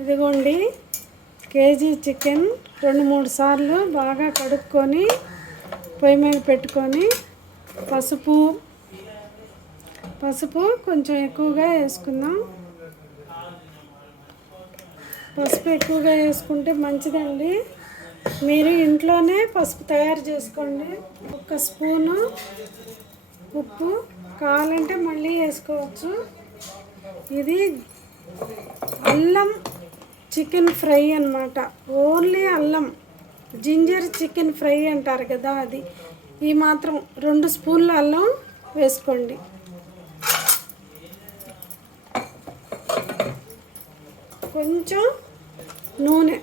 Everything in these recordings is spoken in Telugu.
ఇదిగోండి కేజీ చికెన్ 2-3 సార్లు బాగా కడుక్కొని పొయ్యి మీద పెట్టుకొని పసుపు కొంచెం ఎక్కువగా వేసుకుందాం. పసుపు ఎక్కువగా వేసుకుంటే మంచిదండి. మీరు ఇంట్లోనే పసుపు తయారు చేసుకోండి. 1 స్పూను ఉప్పు, కావాలంటే మళ్ళీ వేసుకోవచ్చు. ఇది అల్లం చికెన్ ఫ్రై అన్నమాట. ఓన్లీ అల్లం, జింజర్ చికెన్ ఫ్రై అంటారు కదా, అది. ఈ మాత్రం 2 స్పూన్ల అల్లం వేసుకోండి. కొంచెం నూనె,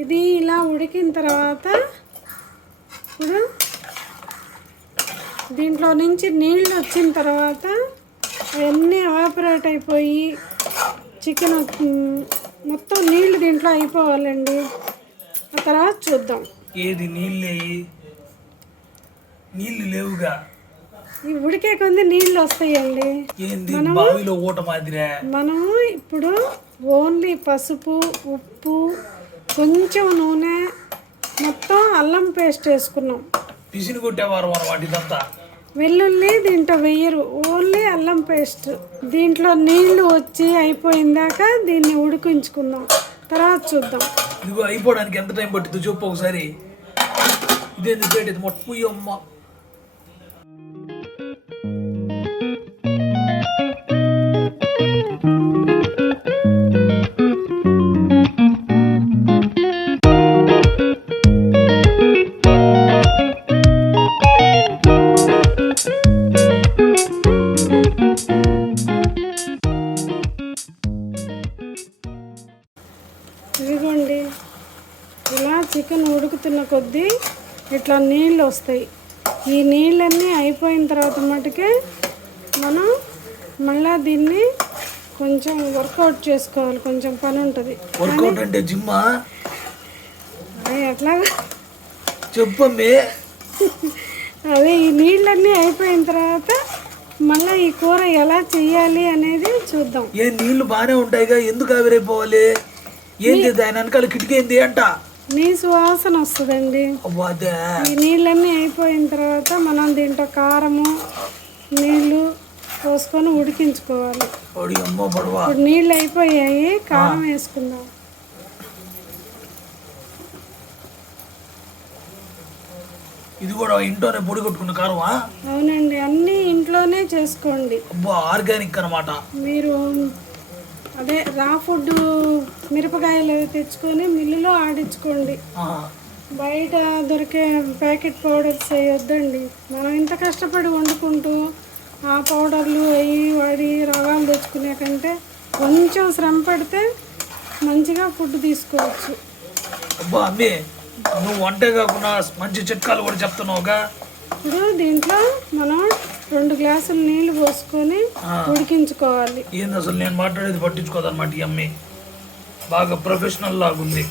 ఇది ఇలా ఉడికిన తర్వాత ఇప్పుడు దీంట్లో నుంచి నీళ్ళు వచ్చిన తర్వాత అవన్నీ ఎవాపరేట్ అయిపోయి చికెన్ మొత్తం నీళ్ళు దీంట్లో అయిపోవాలండి. ఆ తర్వాత చూద్దాం. ఏది నీళ్ళు లేవుగా, ఈ ఉడికే కొంది నీళ్ళు వస్తాయండి. మనం ఇప్పుడు ఓన్లీ పసుపు, ఉప్పు, కొంచెం నూనె, మొత్తం అల్లం పేస్ట్ వేసుకున్నాం. పిసిని కొట్టేవారు వాటిదంతా. వెల్లుల్లి దీంట్లో వెయ్యరు, ఓన్లీ అల్లం పేస్ట్. దీంట్లో నీళ్లు వచ్చి అయిపోయిందాక దీన్ని ఉడికించుకుందాం, తర్వాత చూద్దాం. ఇదిగో అయిపోవడానికి ఎంత టైం పట్టిందో చెప్పు ఒకసారి. ఇదేంది ప్లేట్ ఇది మొట్టు అమ్మ. ఇదిగోండి, ఇలా చికెన్ ఉడుకుతున్న కొద్దీ ఇట్లా నీళ్ళు వస్తాయి. ఈ నీళ్ళన్నీ అయిపోయిన తర్వాత మటుకే మనం మళ్ళా దీన్ని కొంచెం వర్కౌట్ చేసుకోవాలి. కొంచెం పని ఉంటుంది. వర్కౌట్ అంటే జిమ్మా? ఎట్లా చెప్పమ్మే. అదే ఈ నీళ్ళన్నీ అయిపోయిన తర్వాత మళ్ళీ ఈ కూర ఎలా చెయ్యాలి అనేది చూద్దాం. ఏ నీళ్లు బాగానే ఉంటాయిగా, ఎందుకు ఆవిరైపోవాలి? ఏంది ఆయన వెనకాల కిటికీ ఏంది అంట? నీ సువాసన వస్తుందండి. ఈ నీళ్ళన్నీ అయిపోయిన తర్వాత మనం దీంట్లో కారము, నీళ్ళు పోసుకొని ఉడికించుకోవాలి. ఇప్పుడు నీళ్ళు అయిపోయాయి, కారం వేసుకుందాం. ఇది కూడా ఇంట్లోనే పొడి కొట్టుకున్న కారమా? అవునండి, అన్నీ ఇంట్లోనే చేసుకోండి. ఆర్గానిక్ అన్నమాట. మీరు అదే రా ఫుడ్ మిరపకాయలు తెచ్చుకొని మిల్లులో ఆడించుకోండి. బయట దొరికే ప్యాకెట్ పౌడర్స్ వేయొద్దండి. మనం ఇంత కష్టపడి వండుకుంటూ ఆ పౌడర్లు అవి వాడి రవాలు తెచ్చుకునే కంటే కొంచెం శ్రమ పడితే మంచిగా ఫుడ్ తీసుకోవచ్చు. అబ్బా అమ్మే, నువ్వు వంటే కాకుండా మంచి చిట్కాలు కూడా చెప్తున్నావుగా. ఇప్పుడు దీంట్లో మనం 2 గ్లాసులు నీళ్లు పోసుకొని ఉడికించుకోవాలి. ఏంది అసలు నేను మాట్లాడేది పట్టించుకోదన్నమాట ఈ అమ్మాయి. బాగా ప్రొఫెషనల్ లాగుంది.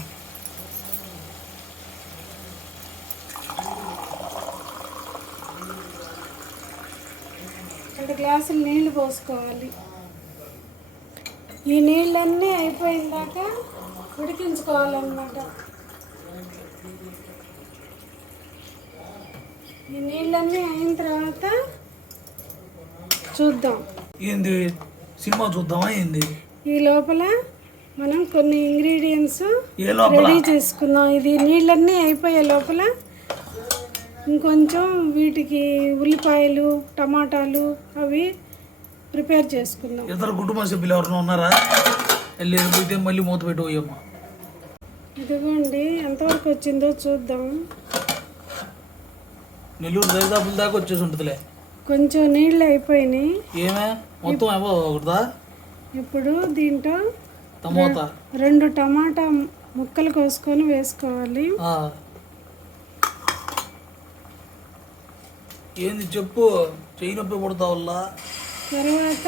రెండు గ్లాసులు నీళ్లు పోసుకోవాలి. ఈ నీళ్ళన్నీ అయిపోయిందాక ఉడికించుకోవాలన్నమాట. ఈ నీళ్ళన్నీ అయిన తర్వాత చూద్దాం. ఏంది సినిమా చూద్దామా ఏంది? ఈ లోపల మనం కొన్ని ఇంగ్రీడియంట్స్ రెడీ చేసుకుందాం. ఇది నీళ్ళన్నీ అయిపోయే లోపల ఇంకొంచెం వీటికి ఉల్లిపాయలు, టమాటాలు అవి ప్రిపేర్ చేసుకుందాం. ఇతర కుటుంబ సభ్యులు ఎవరైనా ఉన్నారా? వెళ్ళిపోతే మళ్ళీ మూత పెట్టుకోయమ్మా. ఇదిగోండి, ఎంతవరకు వచ్చిందో చూద్దాం. నెల్లూరు దరిదాపుల దాకా వచ్చేసి ఉంటుందిలే. కొంచెం నీళ్ళు అయిపోయినాయి. ఏమే మొత్తం అయిపోదా? ఇప్పుడు దీంట్లో టమాటా 2 టమాటా ముక్కలు కోసుకొని వేసుకోవాలి. ఏంది చెప్పు, చెయ్యి నొప్పి పడతావల్లా. తర్వాత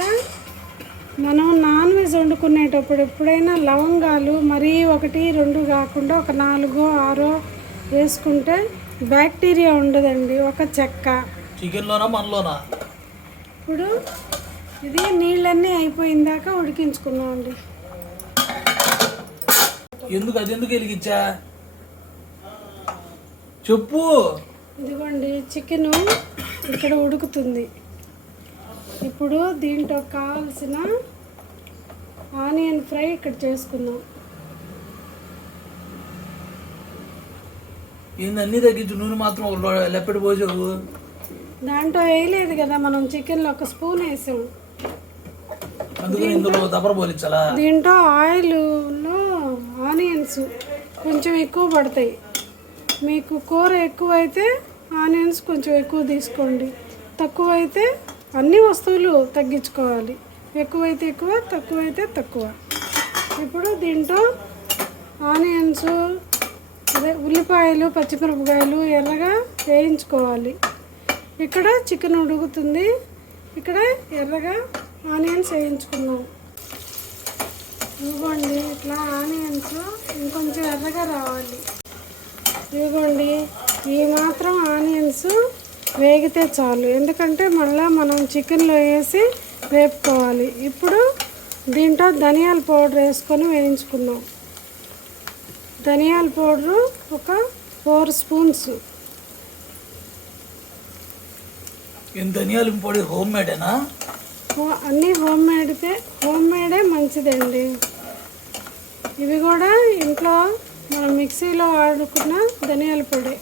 మనం నాన్ వెజ్ వండుకునేటప్పుడు ఎప్పుడైనా లవంగాలు మరీ 1-2 కాకుండా ఒక 4-6 వేసుకుంటే బ్యాక్టీరియా ఉండదండి. ఒక చెక్క చికెన్లోనా మనలోనా? ఇప్పుడు ఇది నీళ్ళన్నీ అయిపోయిన దాకా ఉడికించుకున్నామండి. ఎందుకు వెలిగించా చెప్పు. ఇదిగోండి చికెను ఇక్కడ ఉడుకుతుంది. ఇప్పుడు దీంట్లో కావాల్సిన ఆనియన్ ఫ్రై ఇక్కడ చేసుకుందాం. అన్నీ తగ్గించు, నూనె మాత్రం లెప్పటి పోసావు. దాంట్లో వేయలేదు కదా మనం, చికెన్లో ఒక స్పూన్ వేసాం. అందుకని ఇందులో దబర పోలించాలా? దీంట్లో ఆయిల్లో ఆనియన్స్ కొంచెం ఎక్కువ పడతాయి. మీకు కూర ఎక్కువైతే ఆనియన్స్ కొంచెం ఎక్కువ తీసుకోండి, తక్కువైతే అన్ని వస్తువులు తగ్గించుకోవాలి. ఎక్కువైతే ఎక్కువ, తక్కువైతే తక్కువ. ఇప్పుడు దీంట్లో ఆనియన్స్, అదే ఉల్లిపాయలు, పచ్చిమిరపకాయలు ఎర్రగా వేయించుకోవాలి. ఇక్కడ చికెన్ ఉడుకుతుంది, ఇక్కడ ఎర్రగా ఆనియన్స్ వేయించుకున్నాం. ఇదిగోండి ఇట్లా ఆనియన్స్ ఇంకొంచెం ఎర్రగా రావాలి. ఇదిగోండి ఈ మాత్రం ఆనియన్స్ వేగితే చాలు, ఎందుకంటే మళ్ళీ మనం చికెన్లో వేసి వేపుకోవాలి. ఇప్పుడు దీంట్లో ధనియాల పౌడర్ వేసుకొని వేయించుకుందాం. ధనియాల పౌడరు ఒక 4 స్పూన్స్. ధనియాల పొడి హోమ్ మేడేనా? అన్నీ హోమ్ మేడే మంచిదండి. ఇవి కూడా ఇంట్లో మనం మిక్సీలో వాడుకున్న ధనియాల పొడి.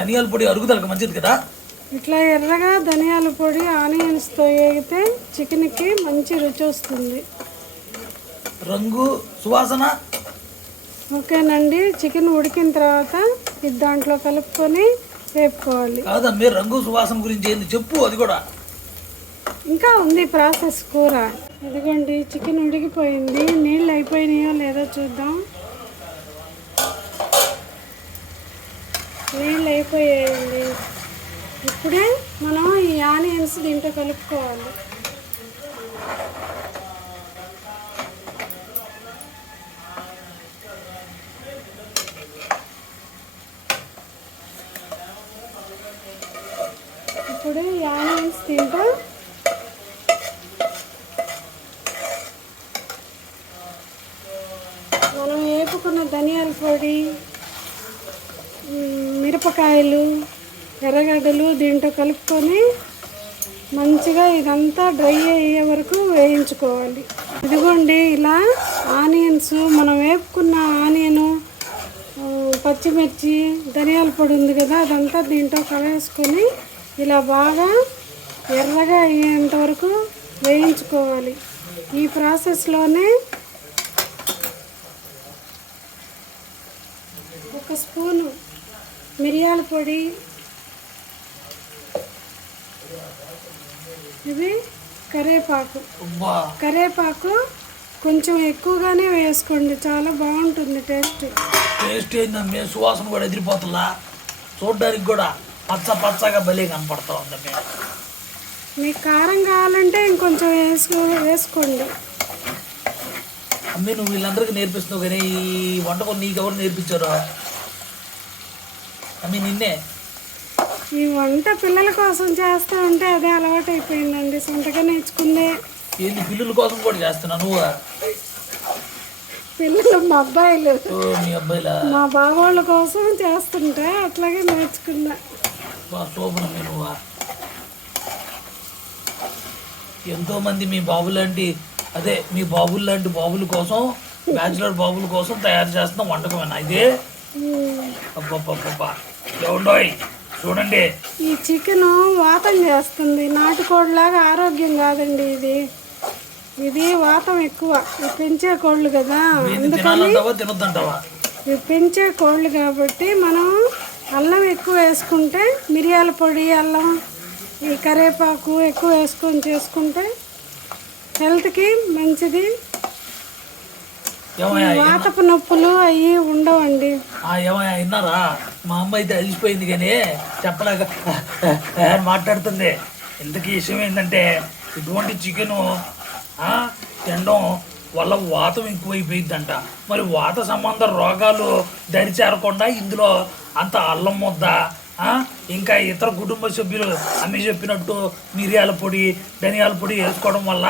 ధనియాల పొడి అరుగుదలకు మంచిది కదా. ఇట్లా ఎర్రగా ధనియాల పొడి ఆనియన్స్తో వేగితే చికెన్కి మంచి రుచి వస్తుంది, రంగు సువాసన. ఓకేనండి. చికెన్ ఉడికిన తర్వాత ఇది దాంట్లో కలుపుకొని వేపుకోవాలి. కాదమ్మే, రంగు సువాసన గురించి ఏంది చెప్పు. అది కూడా ఇంకా ఉంది ప్రాసెస్ కూర. ఇదిగోండి చికెన్ ఉడికిపోయింది, నీళ్ళు అయిపోయినాయో లేదో చూద్దాం. నీళ్ళు అయిపోయాయండి. ఇప్పుడే మనం ఈ ఆనియన్స్ దీంట్లో కలుపుకోవాలి. ఇప్పుడు ఈ ఆనియన్స్ దీంట్లో మనం వేపుకున్న ధనియాల పొడి, మిరపకాయలు, ఎర్రగడ్డలు దీంట్లో కలుపుకొని మంచిగా ఇదంతా డ్రై అయ్యే వరకు వేయించుకోవాలి. ఇదిగోండి ఇలా ఆనియన్స్, మనం వేపుకున్న ఆనియను, పచ్చిమిర్చి, ధనియాల పొడి ఉంది కదా, అదంతా దీంట్లో కలేసుకొని ఇలా బాగా ఎర్రగా అయ్యేంత వరకు వేయించుకోవాలి. ఈ ప్రాసెస్లోనే 1 స్పూను మిరియాల పొడి, ఇది కరివేపాకు కొంచెం ఎక్కువగానే వేసుకోండి, చాలా బాగుంటుంది టేస్ట్. ఏంటంటే సువాసన కూడా ఎదిరిపోతుందా, చూడడానికి కూడా పచ్చగా భలే కనపడతా ఉంది. మీకు కారం కావాలంటే ఇంకొంచెం వేసుకోండి. అమ్మే, నువ్వు వీళ్ళందరికీ నేర్పిస్తున్నావు కానీ ఈ వంటకం నీకెవరు నేర్పించారు? అమ్మే నిన్నే. ఈ వంట పిల్లల కోసం చేస్తా ఉంటే అదే అలవాటు అయిపోయిందండి, సొంతగా నేర్చుకుందే. ఏంది పిల్లల కోసం కూడా చేస్తున్నా నువ్వు? పిల్లలు మా అబ్బాయిలు, మీ అబ్బాయిలా? మా బాబోళ్ళ కోసం చేస్తుంటే అట్లాగే నేర్చుకున్నా. శోభనమే నువ్వా? ఎంతోమంది మీ బాబులాంటి బాబుల కోసం, బ్యాచులర్ బాబుల కోసం తయారు చేస్తున్న వంటకమేనా ఇదే? అబ్బబ్బబ్బా, చూడండి. ఈ చికెన్ వాతం చేస్తుంది, నాటుకోడిలాగా ఆరోగ్యం కాదండి. ఇది వాతం ఎక్కువ, పెంచే కోళ్ళు కదా, అందుకని ఇవి పెంచే కోళ్ళు కాబట్టి మనం అల్లం ఎక్కువ వేసుకుంటే, మిరియాల పొడి, అల్లం, ఈ కరివేపాకు ఎక్కువ వేసుకొని చేసుకుంటే హెల్త్కి మంచిది. వాతపు నొప్పులు అవి ఉండవండి. ఏమయ్యా విన్నారా? మా అమ్మ అయితే అలిసిపోయింది కానీ చెప్పలేక మాట్లాడుతుంది. ఇంతకీ విషయం ఏంటంటే, ఇటువంటి చికెను తినడం వల్ల వాతం ఎక్కువైపోయిందంట. మరి వాత సంబంధ రోగాలు దరిచేరకుండా ఇందులో అంత అల్లం ముద్ద, ఇంకా ఇతర కుటుంబ సభ్యులు అమ్మి చెప్పినట్టు మిరియాల పొడి ధనియాల పొడి వేసుకోవడం వల్ల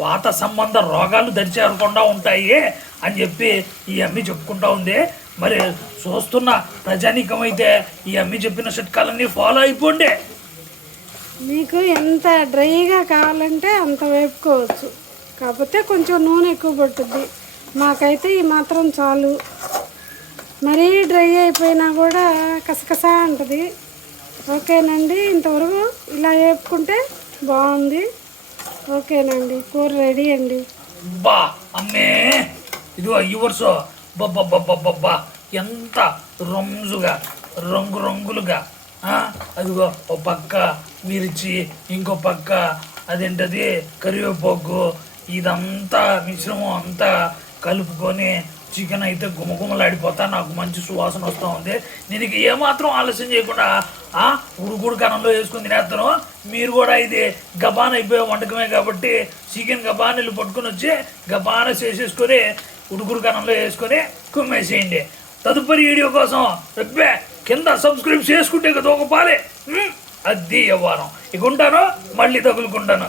వాత సంబంధ రోగాలు దరిచేరకుండా ఉంటాయి అని చెప్పి ఈ అమ్మి చెప్పుకుంటా ఉంది. మరి చూస్తున్న ప్రజానీకం అయితే ఈ అమ్మి చెప్పిన చిట్కాలన్నీ ఫాలో అయిపోండి. మీకు ఎంత డ్రైగా కావాలంటే అంత వేపుకోవచ్చు, కాకపోతే కొంచెం నూనె ఎక్కువ పట్టుద్ది. మాకైతే ఈ మాత్రం చాలు. మరీ డ్రై అయిపోయినా కూడా కసకసా ఉంటుంది. ఓకేనండి, ఇంతవరకు ఇలా వేపుకుంటే బాగుంది. ఓకేనండి, కూర రెడీ అండి. బా అమ్మే ఇదిగో యువర్స్ బబ్బా ఎంత రంజుగా రంగులుగా అదిగో ఒక పక్క మిర్చి, ఇంకో పక్క అదేంటది కరివేపాకు, ఇదంతా మిశ్రమం అంతా కలుపుకొని చికెన్ అయితే గుమగుమలాడిపోతా నాకు మంచి సువాసన వస్తూ ఉంది. దీనికి ఏమాత్రం ఆలస్యం చేయకుండా ఉడుకుడు కనంలో వేసుకుని తినేస్తాను. మీరు కూడా ఇది గబాన్ అయిపోయే వంటకమే కాబట్టి చికెన్ గబానీలు పట్టుకుని వచ్చి గబాన చేసేసుకొని ఉడుకుడు కనంలో వేసుకొని కుమ్మేసేయండి. తదుపరి వీడియో కోసం కింద సబ్స్క్రైబ్ చేసుకుంటే కదా ఒక పాలే అది వ్యవహారం. ఇక ఉంటాను, మళ్ళీ తగులుకుంటాను.